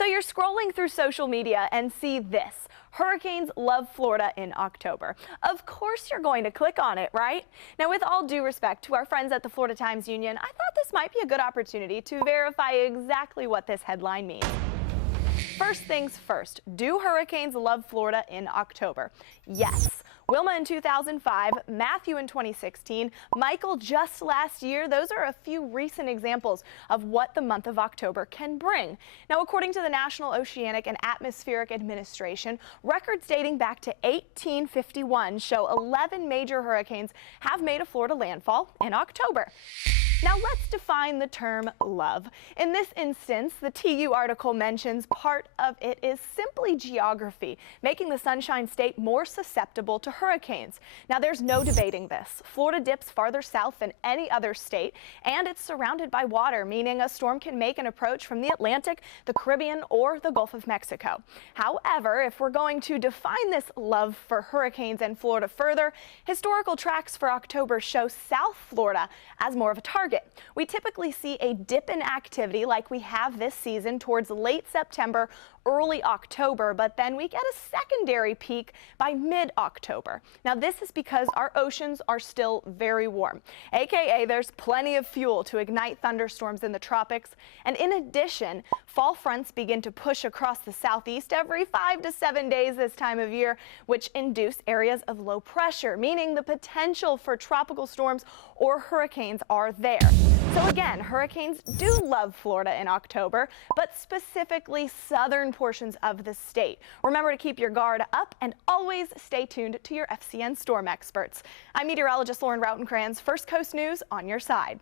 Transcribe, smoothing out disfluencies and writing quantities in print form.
So you're scrolling through social media and see this. Hurricanes love Florida in October. Of course you're going to click on it, right? Now, with all due respect to our friends at the Florida Times-Union, I thought this might be a good opportunity to verify exactly what this headline means. First things first, do hurricanes love Florida in October? Yes. Wilma in 2005, Matthew in 2016, Michael just last year. Those are a few recent examples of what the month of October can bring. Now, according to the National Oceanic and Atmospheric Administration, records dating back to 1851 show 11 major hurricanes have made a Florida landfall in October. Now let's define the term love. In this instance, the TU article mentions part of it is simply geography, making the Sunshine State more susceptible to hurricanes. Now there's no debating this. Florida dips farther south than any other state, and it's surrounded by water, meaning a storm can make an approach from the Atlantic, the Caribbean, or the Gulf of Mexico. However, if we're going to define this love for hurricanes and Florida further, historical tracks for October show South Florida as more of a target. We typically see a dip in activity like we have this season towards late September, early October, but then we get a secondary peak by mid-October. Now this is because our oceans are still very warm, aka there's plenty of fuel to ignite thunderstorms in the tropics, and in addition, fall fronts begin to push across the southeast every 5 to 7 days this time of year, which induce areas of low pressure, meaning the potential for tropical storms or hurricanes are there. So again, hurricanes do love Florida in October, but specifically southern portions of the state. Remember to keep your guard up and always stay tuned to your FCN storm experts. I'm meteorologist Lauren Rautenkranz, First Coast News on your side.